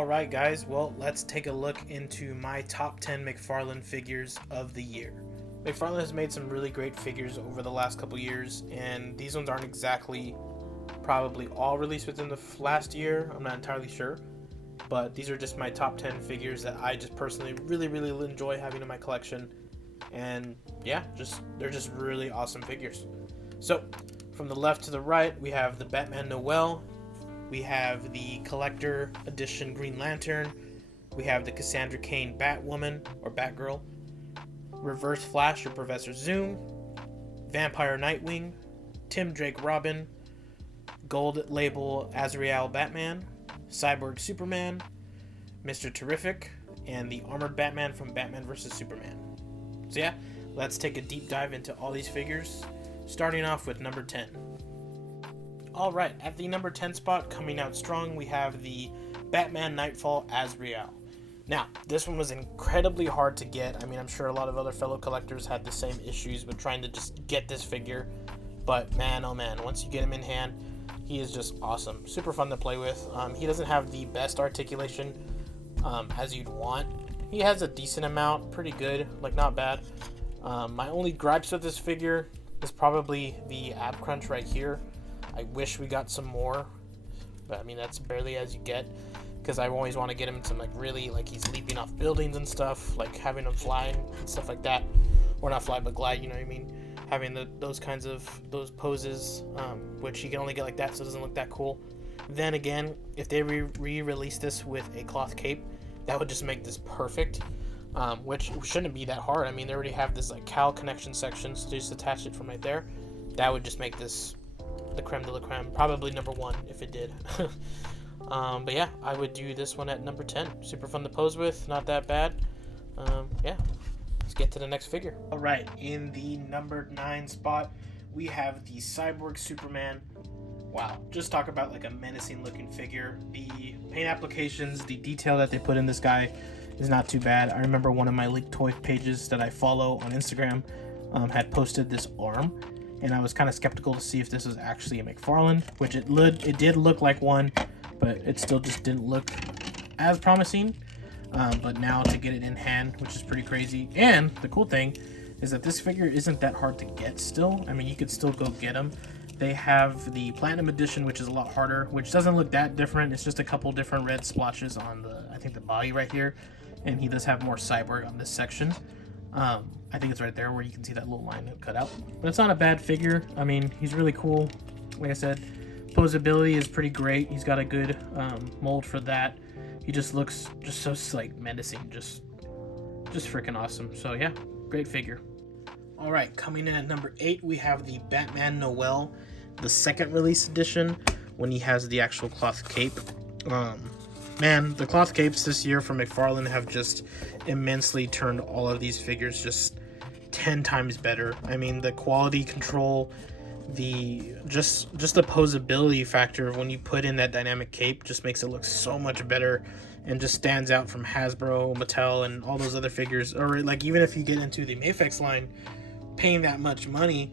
Alright guys, well let's take a look into my top 10 McFarlane figures of the year. McFarlane has made some really great figures over the last couple years, and these ones aren't exactly probably all released within the last year, I'm not entirely sure. But these are just my top 10 figures that I just personally really enjoy having in my collection. And yeah, they're just really awesome figures. So, from the left to the right, we have the Batman Noel. We have the Collector Edition Green Lantern. We have the Cassandra Cain Batwoman, or Batgirl. Reverse Flash or Professor Zoom. Vampire Nightwing. Tim Drake Robin. Gold Label Azrael Batman. Cyborg Superman. Mr. Terrific. And the Armored Batman from Batman vs. Superman. So yeah, let's take a deep dive into all these figures, starting off with number 10. Alright, at the number 10 spot, coming out strong, we have the Batman Nightfall Azrael. Now, this one was incredibly hard to get. I mean, I'm sure a lot of other fellow collectors had the same issues with trying to just get this figure. But man, oh man, once you get him in hand, he is just awesome. Super fun to play with. He doesn't have the best articulation as you'd want. He has a decent amount, pretty good, like not bad. My only gripes with this figure is probably the ab crunch right here. I wish we got some more, but I mean that's barely as you get, because I always want to get him in some like really like he's leaping off buildings and stuff, like having him fly and stuff like that, or not fly but glide, you know what I mean? Having those kinds of poses, which you can only get like that, so it doesn't look that cool. Then again, if they re-release this with a cloth cape, that would just make this perfect, which shouldn't be that hard. I mean, they already have this like cowl connection section, so just attach it from right there. That would just make this the creme de la creme, probably number 1 if it did. But yeah, I would do this one at number 10. Super fun to pose with, not that bad. Yeah, let's get to the next figure. All right, in the number 9 spot, we have the Cyborg Superman. Wow, just talk about like a menacing looking figure. The paint applications, the detail that they put in this guy is not too bad. I remember one of my leaked toy pages that I follow on Instagram had posted this arm, and I was kind of skeptical to see if this was actually a McFarlane, which it did look like one, but it still just didn't look as promising. But now to get it in hand, which is pretty crazy. And the cool thing is that this figure isn't that hard to get still. I mean, you could still go get them. They have the Platinum Edition, which is a lot harder, which doesn't look that different. It's just a couple different red splotches on I think the body right here. And he does have more cyborg on this section. I think it's right there where you can see that little line cut out. But it's not a bad figure. I mean, he's really cool. Like I said, posability is pretty great. He's got a good mold for that. He just looks just so like menacing, just freaking awesome. So yeah, great figure. All right, coming in at number 8, we have the Batman Noel, the second release edition, when he has the actual cloth cape. Man, the cloth capes this year from McFarlane have just immensely turned all of these figures just 10 times better. I mean, the quality control, just the posability factor of when you put in that dynamic cape just makes it look so much better and just stands out from Hasbro, Mattel, and all those other figures. Or like even if you get into the Mafex line, paying that much money,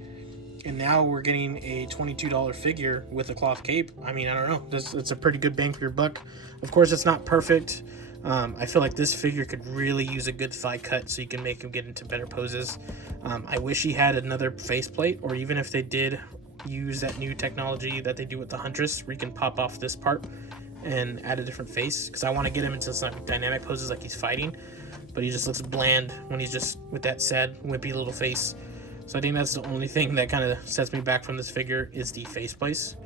and now we're getting a $22 figure with a cloth cape. I mean, I don't know. It's a pretty good bang for your buck. Of course, it's not perfect. I feel like this figure could really use a good thigh cut so you can make him get into better poses. I wish he had another faceplate, or even if they did use that new technology that they do with the Huntress, where you can pop off this part and add a different face, because I want to get him into some dynamic poses like he's fighting, but he just looks bland when he's just with that sad, wimpy little face. So I think that's the only thing that kind of sets me back from this figure is the face place,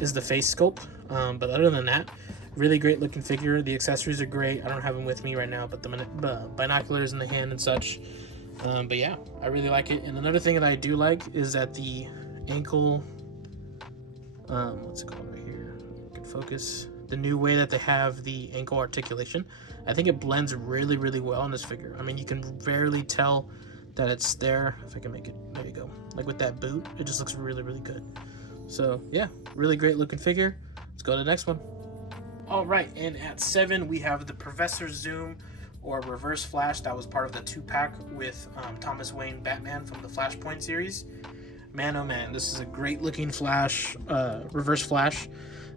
is the face sculpt. But other than that, really great looking figure. The accessories are great. I don't have them with me right now, but the binoculars in the hand and such. But yeah, I really like it. And another thing that I do like is that the ankle, what's it called right here? Good focus. The new way that they have the ankle articulation, I think it blends really well in this figure. I mean, you can barely tell that it's there. If I can make it, there you go. Like with that boot, it just looks really good. So yeah, really great looking figure. Let's go to the next one. All right, and at 7 we have the Professor Zoom, or Reverse Flash. That was part of the 2-pack with Thomas Wayne Batman from the Flashpoint series. Man, oh man, this is a great looking Flash, Reverse Flash.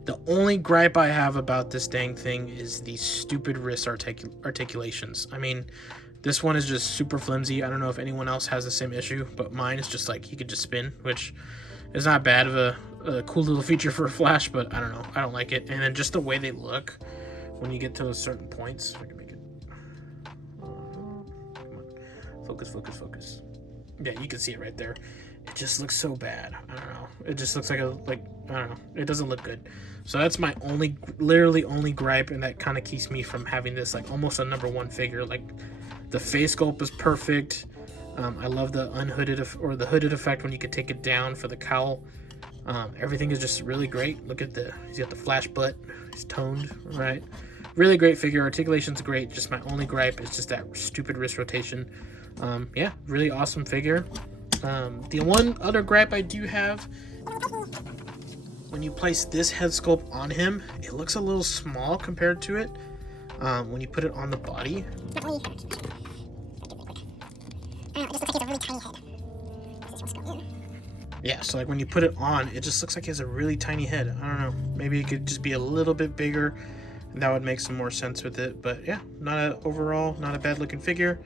The only gripe I have about this dang thing is the stupid wrist articulations. I mean, this one is just super flimsy. I don't know if anyone else has the same issue, but mine is just like, he could just spin, which is not bad of a cool little feature for a Flash, but I don't know. I don't like it. And then just the way they look when you get to certain points. I can make it. Come on. Focus. Yeah, you can see it right there. It just looks so bad. I don't know. It just looks like I don't know. It doesn't look good. So that's my literally only gripe, and that kind of keeps me from having this like almost a #1 figure. Like, the face sculpt is perfect. I love the the hooded effect when you can take it down for the cowl. Everything is just really great. Look at he's got the Flash butt. He's toned, right? Really great figure. Articulation's great. Just my only gripe is just that stupid wrist rotation. Yeah, really awesome figure. The one other gripe I do have, when you place this head sculpt on him, it looks a little small compared to it. When you put it on the body. It just looks like he has a really tiny head. Yeah, so like when you put it on, it just looks like he has a really tiny head. I don't know. Maybe it could just be a little bit bigger, and that would make some more sense with it. But yeah, overall, not a bad looking figure.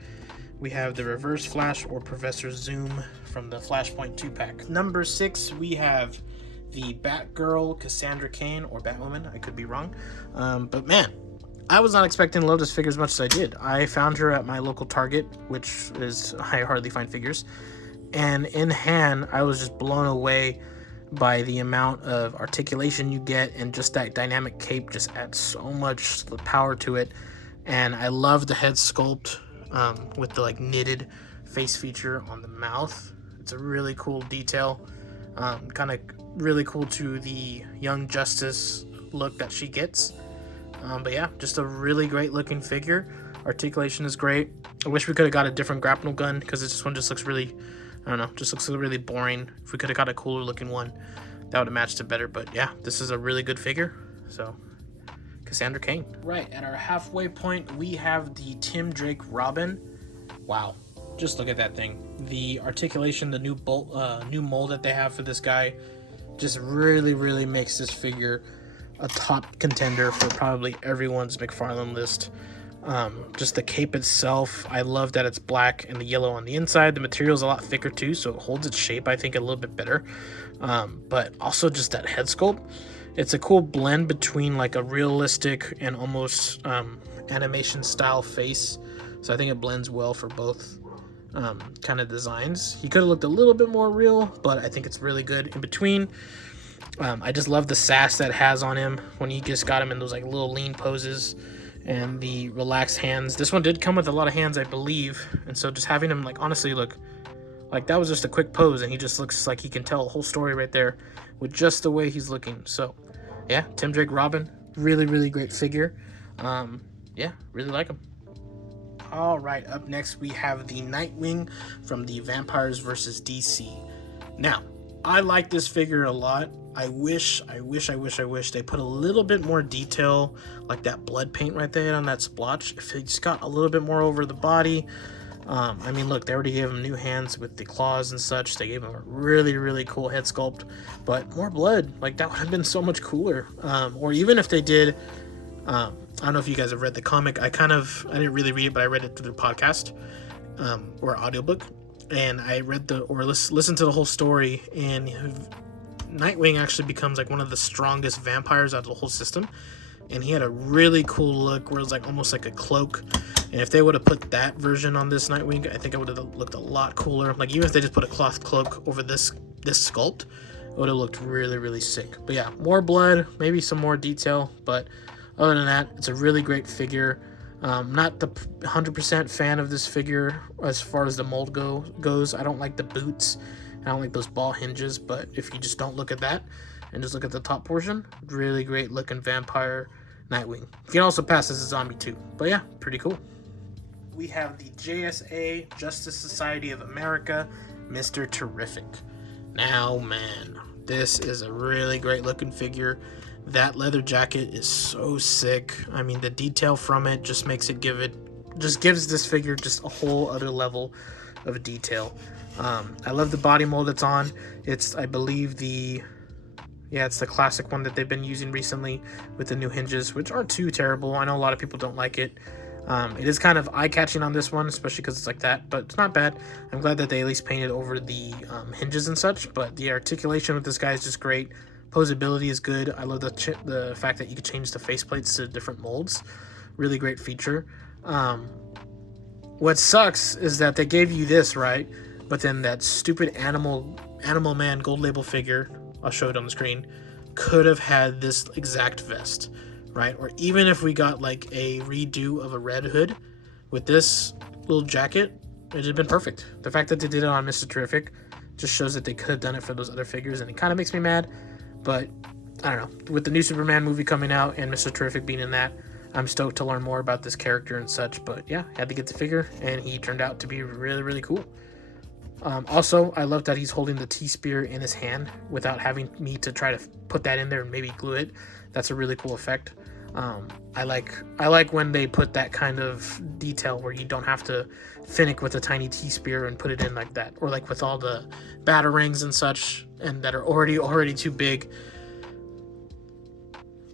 We have the Reverse Flash or Professor Zoom from the Flashpoint 2-pack. Number 6, we have the Batgirl Cassandra Cain, or Batwoman. I could be wrong. But man, I was not expecting to love this figure as much as I did. I found her at my local Target, which is, I hardly find figures. And in hand, I was just blown away by the amount of articulation you get, and just that dynamic cape just adds so much power to it. And I love the head sculpt. With the like knitted face feature on the mouth. It's a really cool detail. Kind of really cool to the Young Justice look that she gets. But yeah, just a really great looking figure. Articulation is great. I wish we could have got a different grapnel gun, because this one just looks really, I don't know, just looks really boring. If we could have got a cooler looking one, that would have matched it better. But yeah, this is a really good figure. So Cassandra Cain. Right, at our halfway point, we have the Tim Drake Robin. Wow, just look at that thing. The articulation, the new mold that they have for this guy, just really makes this figure a top contender for probably everyone's McFarlane list. Just the cape itself, I love that it's black and the yellow on the inside. The material's a lot thicker too, so it holds its shape, I think, a little bit better. But also just that head sculpt. It's a cool blend between like a realistic and almost animation style face. So I think it blends well for both kind of designs. He could have looked a little bit more real, but I think it's really good in between. I just love the sass that it has on him when you just got him in those like little lean poses, and the relaxed hands. This one did come with a lot of hands, I believe. And so just having him, like, honestly, look, like that was just a quick pose, and he just looks like he can tell a whole story right there with just the way he's looking. So yeah, Tim Drake Robin, really great figure. Yeah, really like him. All right, up next we have the Nightwing from the Vampires vs. DC. Now, I like this figure a lot. I wish they put a little bit more detail, like that blood paint right there on that splotch. If they just got a little bit more over the body. I mean, look, they already gave him new hands with the claws and such. They gave him a really cool head sculpt, but more blood, like that would have been so much cooler. Or even if they did, I don't know if you guys have read the comic. I didn't really read it, but I read it through the podcast or audiobook, and I read listened to the whole story. And Nightwing actually becomes like one of the strongest vampires out of the whole system. And he had a really cool look where it was like almost like a cloak. And if they would have put that version on this Nightwing, I think it would have looked a lot cooler. Like, even if they just put a cloth cloak over this sculpt, it would have looked really sick. But yeah, more blood, maybe some more detail. But other than that, it's a really great figure. Not the 100% fan of this figure as far as the mold goes. I don't like the boots. I don't like those ball hinges. But if you just don't look at that and just look at the top portion, really great looking vampire Nightwing. You can also pass as a zombie too. But yeah, pretty cool. We have the JSA, Justice Society of America, Mr. Terrific. Now, man, this is a really great looking figure. That leather jacket is so sick. I mean, the detail from it just makes it gives this figure just a whole other level of detail. I love the body mold it's on. It's, I believe, the Yeah, it's the classic one that they've been using recently with the new hinges, which aren't too terrible. I know a lot of people don't like it. It is kind of eye-catching on this one, especially because it's like that, but it's not bad. I'm glad that they at least painted over the hinges and such, but the articulation with this guy is just great. Posability is good. I love the fact that you can change the faceplates to different molds. Really great feature. What sucks is that they gave you this, right? But then that stupid Animal Man gold label figure, I'll show it on the screen, could have had this exact vest, right? Or even if we got like a redo of a red hood with this little jacket, it would have been perfect. The fact that they did it on Mr. Terrific just shows that they could have done it for those other figures, and it kind of makes me mad. But I don't know. With the new Superman movie coming out and Mr. Terrific being in that, I'm stoked to learn more about this character and such. But yeah, had to get the figure, and he turned out to be really, really cool. Also, I love that he's holding the T-Spear in his hand without having me to try to put that in there and maybe glue it. That's a really cool effect. I like when they put that kind of detail where you don't have to finick with a tiny T-Spear and put it in like that, or like with all the batarangs and such, and that are already too big.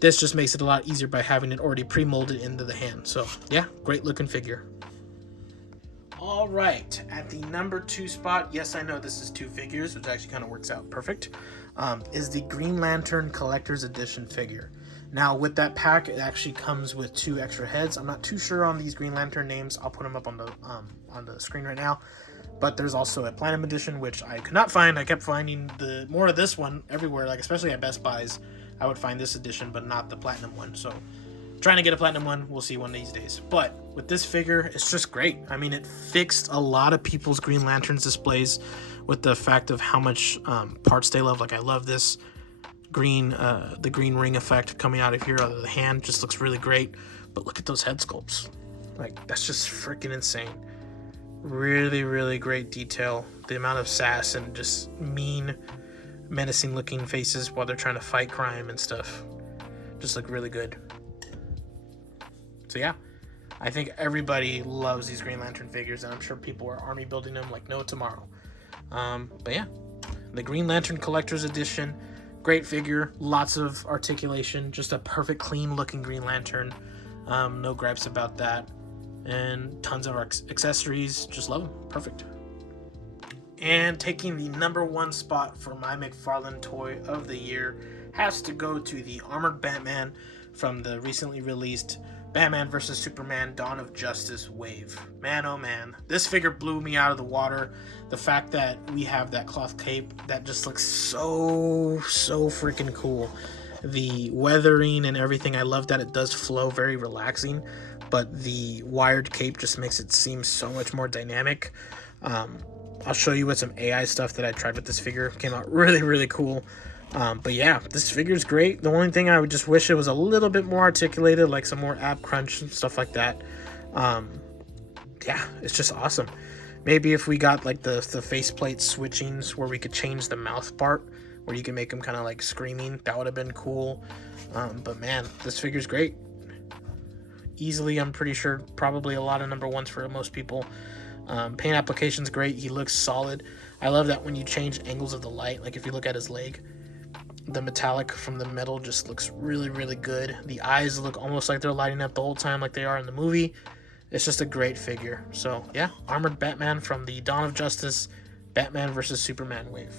This just makes it a lot easier by having it already pre-molded into the hand. So yeah, great looking figure. All right, at the number 2 spot, yes, I know this is 2 figures, which actually kind of works out perfect, is the Green Lantern Collector's Edition figure. Now, with that pack, it actually comes with 2 extra heads. I'm not too sure on these Green Lantern names. I'll put them up on the screen right now. But there's also a Platinum Edition, which I could not find. I kept finding more of this one everywhere, like especially at Best Buys. I would find this edition, but not the Platinum one. So, trying to get a Platinum one. We'll see one of these days. But with this figure, it's just great. I mean, it fixed a lot of people's Green Lanterns displays with the fact of how much parts they love. Like, I love this green, the green ring effect coming out of here out of the hand. Just looks really great. But look at those head sculpts. Like, that's just freaking insane. Really, really great detail. The amount of sass and just mean, menacing looking faces while they're trying to fight crime and stuff. Just look really good. So yeah, I think everybody loves these Green Lantern figures, and I'm sure people are army building them like no tomorrow. But yeah, the Green Lantern Collector's Edition, great figure, lots of articulation, just a perfect clean looking Green Lantern. No gripes about that, and tons of accessories. Just love them. Perfect. And taking the number 1 spot for my McFarlane toy of the year has to go to the Armored Batman from the recently released Batman vs. Superman Dawn of Justice wave. Man, oh man, this figure blew me out of the water. The fact that we have that cloth cape, that just looks so freaking cool. The weathering and everything, I love that it does flow, very relaxing, but the wired cape just makes it seem so much more dynamic. I'll show you with some AI stuff that I tried with this figure. It came out really, really cool. But yeah, this figure's great. The only thing I would just wish it was a little bit more articulated, like some more ab crunch and stuff like that. Yeah, it's just awesome. Maybe if we got like the faceplate switchings where we could change the mouth part, where you can make them kind of like screaming, that would have been cool. But man, this figure's great. Easily, I'm pretty sure, probably a lot of number 1s for most people. Paint application's great. He looks solid. I love that when you change angles of the light, like if you look at his leg, the metallic from the metal just looks really, really good. The eyes look almost like they're lighting up the whole time like they are in the movie. It's just a great figure. So yeah, Armored Batman from the Dawn of Justice Batman vs. Superman wave.